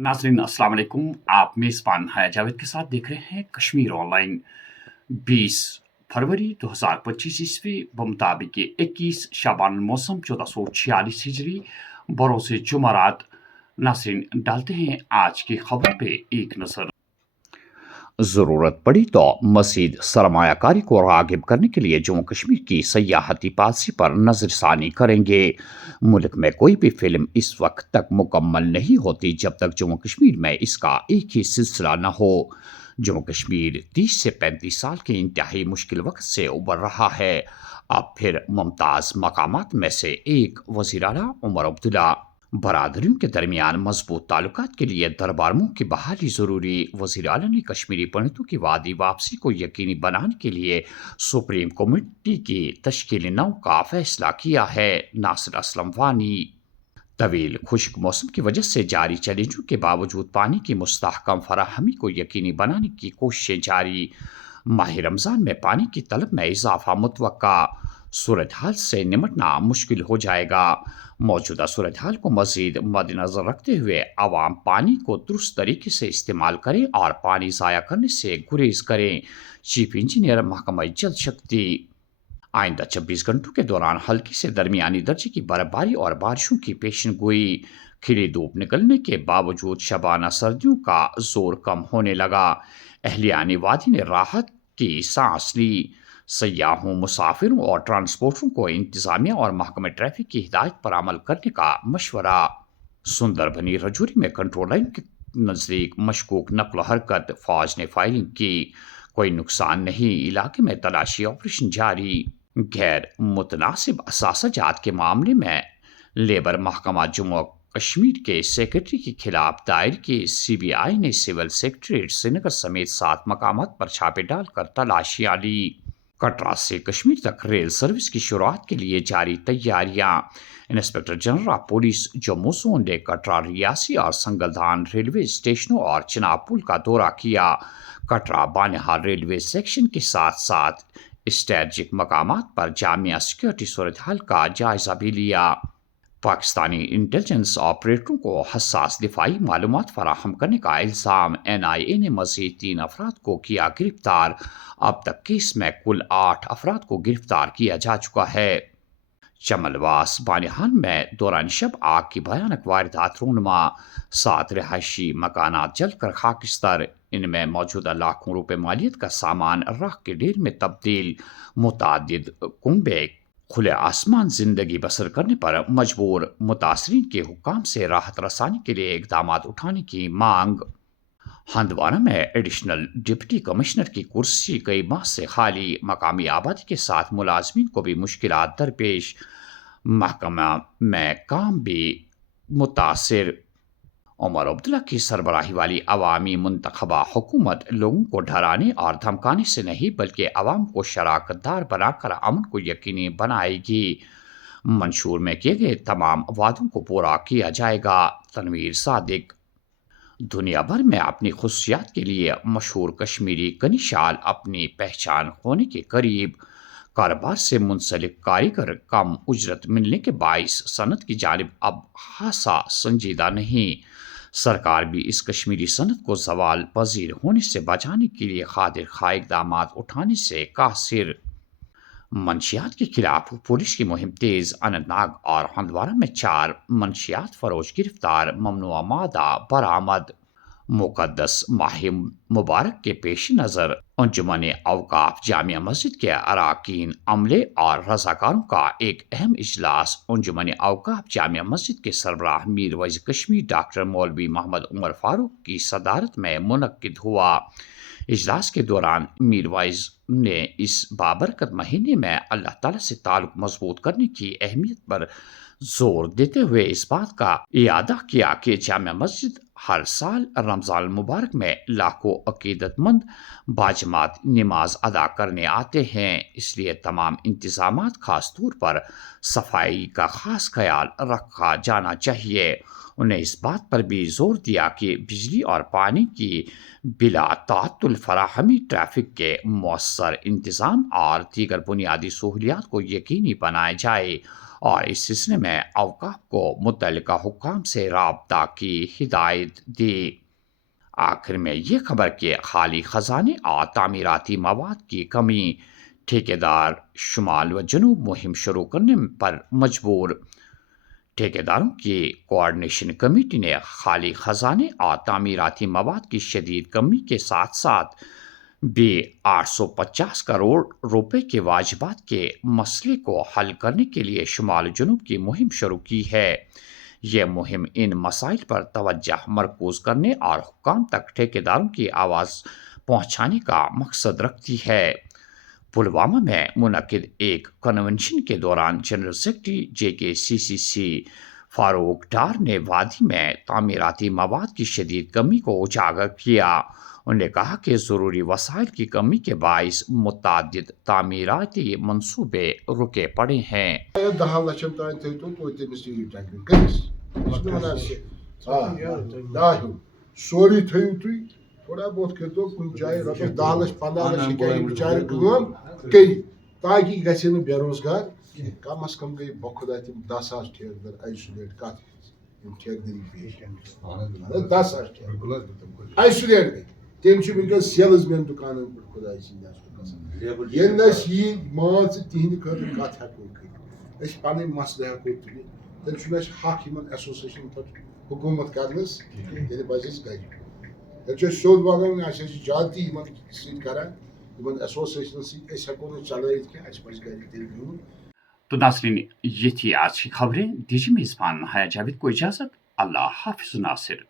नाजरीन अस्सलाम वालेकुम। आप मेज़बान हया जावेद के साथ देख रहे हैं कश्मीर ऑनलाइन। 20 फरवरी 2025 ईस्वी बमुताबिक 21 शाबान मौसम 1446 हिजरी बरोज़ जुमेरात। नाजरीन डालते हैं आज की खबरों पे एक नज़र। ज़रूरत पड़ी तो मज़ीद सरमायाकारी को राग़िब करने के लिए जम्मू कश्मीर की सयाहती पॉलिसी पर नज़रसानी करेंगे। मुल्क में कोई भी फ़िल्म इस वक्त तक मुकम्मल नहीं होती जब तक जम्मू कश्मीर में इसका एक ही सिलसिला न हो। जम्मू कश्मीर 30 से 35 साल के इंतहाई मुश्किल वक्त से उबर रहा है। अब फिर मुमताज़ मकामात में से एक वज़ीर आला उमर अब्दुल्ला। बरादरियों के दरमियान मजबूत ताल्लुकात के लिए दरबारमों की बहाली ज़रूरी। वज़ीर आला ने कश्मीरी पंडितों की वादी वापसी को यकीनी बनाने के लिए सुप्रीम कमेटी की तश्कील नौ का फैसला किया है। नासिर असलम वानी। तवील खुश्क मौसम की वजह से जारी चैलेंजों के बावजूद पानी की मुस्तहकम फराहमी को यकीनी बनाने की कोशिशें जारी। माह रमज़ान में पानी की तलब में इजाफा मुतवक्का। सूरत हाल से निमटना मुश्किल हो जाएगा। मौजूदा सूरत हाल को मज़ीद मद्देनज़र रखते हुए आवाम पानी को दुरुस्त तरीके से इस्तेमाल करें और पानी ज़ाया करने से गुरेज करें। चीफ इंजीनियर महकमा जल शक्ति। आइंदा 26 घंटों के दौरान हल्की से दरमियानी दर्जे की बर्फबारी और बारिशों की पेशन गोई। खिली धूप निकलने के बावजूद शबाना सर्दियों का जोर कम होने लगा। अहलियानी वादी ने राहत की सांस ली। सयाहों, मुसाफिरों और ट्रांसपोर्टरों को इंतजामिया और महकमे ट्रैफिक की हिदायत पर अमल करने का मशवरा। सुंदरबनी रजौरी में कंट्रोल लाइन के नज़दीक मशकूक नकल हरकत। फौज ने फायरिंग की, कोई नुकसान नहीं। इलाके में तलाशी ऑपरेशन जारी। गैर मुतनासिब असासाजात के मामले में लेबर महकमा जम्मू कश्मीर के सेक्रेटरी के खिलाफ दायर की CBI ने सिविल सेक्रेटरीट श्रीनगर समेत 7 मकामात पर छापे डालकर तलाशियां ली। कटरा से कश्मीर तक रेल सर्विस की शुरुआत के लिए जारी तैयारियां। Inspector general of police Jammu zone ने कटरा, रियासी और संगलदान रेलवे स्टेशनों और चिनाब पुल का दौरा किया। कटरा बानिहाल रेलवे सेक्शन के साथ साथ स्ट्रेटजिक मकामात पर जामिया सिक्योरिटी सूरत हाल का जायजा भी लिया। पाकिस्तानी इंटेलिजेंस ऑपरेटरों को हसास दिफाई मालूमात फराहम करने का इल्ज़ाम। NIA ने मज़ीद 3 अफराद को किया गिरफ्तार। अब तक केस में कुल 8 अफराद को गिरफ्तार किया जा चुका है। चमलवास बानिहाल में दौरान शब आग की भयानक वारदात रूनुमा। 7 रिहायशी मकानात जलकर खाकिस्तर। इनमें मौजूदा लाखों रुपए मालियत का सामान राख के ढेर में तब्दील। मुतादिद कुंबे खुले आसमान जिंदगी बसर करने पर मजबूर। मुतासरीन के हुक्काम से राहत रसानी के लिए इकदाम उठाने की मांग। हंदवाड़ा में एडिशनल डिप्टी कमिश्नर की कुर्सी कई माह से खाली। मकामी आबादी के साथ मुलाजमीन को भी मुश्किलात दरपेश। महकमा में काम भी मुतासिर। उमर अब्दुल्ला की सरबराही वाली अवामी मुंतखबा हुकूमत लोगों को डराने और धमकाने से नहीं बल्कि अवाम को शराकतदार बनाकर अमन को यकीनी बनाएगी। मंशूर में किए गए तमाम वादों को पूरा किया जाएगा। तनवीर सादिक। दुनिया भर में अपनी खुशियात के लिए मशहूर कश्मीरी गनी शाल अपनी पहचान होने के करीब। कारोबार से मुंसलिक कारीगर कम उजरत मिलने के बाइस सनत की जानिब अब खासा संजीदा नहीं। सरकार भी इस कश्मीरी सनत को सवाल पजीर होने से बचाने के लिए खातिर खा इकदाम उठाने से कासिर। मंशियात के खिलाफ पुलिस की मुहिम तेज। अनंतनाग और हंदवाड़ा में 4 मंशियात फरोश गिरफ्तार। ममनुआ मादा बरामद। मुकद्दस माह मुबारक के पेश नज़र अंजुमन अवकाफ जामिया मस्जिद के अरकान, अमले और रज़ाकारों का एक अहम इजलास अंजुमन अवकाफ जामिया मस्जिद के सरबराह मीर वैज़ कश्मीर डॉक्टर मौलवी मोहम्मद उमर फारूक की सदारत में मुनक्किद हुआ। इजलास के दौरान मीर वैज़ ने इस बाबरकत महीने में अल्लाह ताला से ताल्लुक मजबूत करने की अहमियत पर जोर देते हुए इस बात का इयादा किया कि जामिया मस्जिद हर साल रमज़ान मुबारक में लाखों अकीदतमंद बाजमात नमाज अदा करने आते हैं, इसलिए तमाम इंतजामात खास तौर पर सफाई का खास ख्याल रखा जाना चाहिए। उन्हें इस बात पर भी जोर दिया कि बिजली और पानी की बिला तातुल फराहमी, ट्रैफिक के मौसर इंतज़ाम और दीगर बुनियादी सहूलियात को यकीनी बनाए जाए اور اس سلسلے میں اوقاف کو متعلقہ حکام سے رابطہ کی ہدایت دی۔ آخر میں یہ خبر کہ خالی خزانے اور تعمیراتی مواد کی کمی، ٹھیکیدار شمال و جنوب مہم شروع کرنے پر مجبور۔ ٹھیکیداروں کی کوآرڈینیشن کمیٹی نے خالی خزانے اور تعمیراتی مواد کی شدید کمی کے ساتھ ساتھ بھی 850 کروڑ روپے کے واجبات کے مسئلے کو حل کرنے کے لیے شمال جنوب کی مہم شروع کی ہے۔ یہ مہم ان مسائل پر توجہ مرکوز کرنے اور حکام تک ٹھیکیداروں کی آواز پہنچانے کا مقصد رکھتی ہے۔ پلوامہ میں منعقد ایک کنونشن کے دوران جنرل سیکرٹری JKCCC فاروق ڈار نے وادی میں تعمیراتی مواد کی شدید کمی کو اجاگر کیا۔ انہوں نے کہا کہ ضروری وسائل کی کمی کے باعث متعدد تعمیراتی منصوبے رکے پڑے ہیں۔ 10 لچھن تان تھو تو تمس یہ ٹینکر کس سوری تھو تھی تھوڑا بہت کرتو کن جائے رۄپیس 10 لچھ 15 لچھ ہیٚکہِ بچارِ کٲم کٔرِتھ تاکہ گژھِ نہٕ بے روزگار کم از کم گئی بہ خدا تم 10,000 ٹھیکدر آئسولیٹ کت یم ٹھیکدری پیش 10,000 آئسولیٹ گئی تم ونکس سیلز مین دکانن پہ خدا سند یہ نس یہ مان تہند خاطر کت ہیکو کر پن مسئلہ ہیکو تلت تیل اس حق ان ایسوسیشن پہ حکومت کرنس تیل پہ گھر تیل سیود وغان زیادتی سۭتۍ کران ان ایسوسیشن سۭتۍ ہیکو نہٕ چلائت کی اس پہ گھر تیل بہن۔ تو ناظرین یہ تھی آج کی خبریں، دیجیے میزبان حیا جاوید کو اجازت۔ اللہ حافظ ناصر۔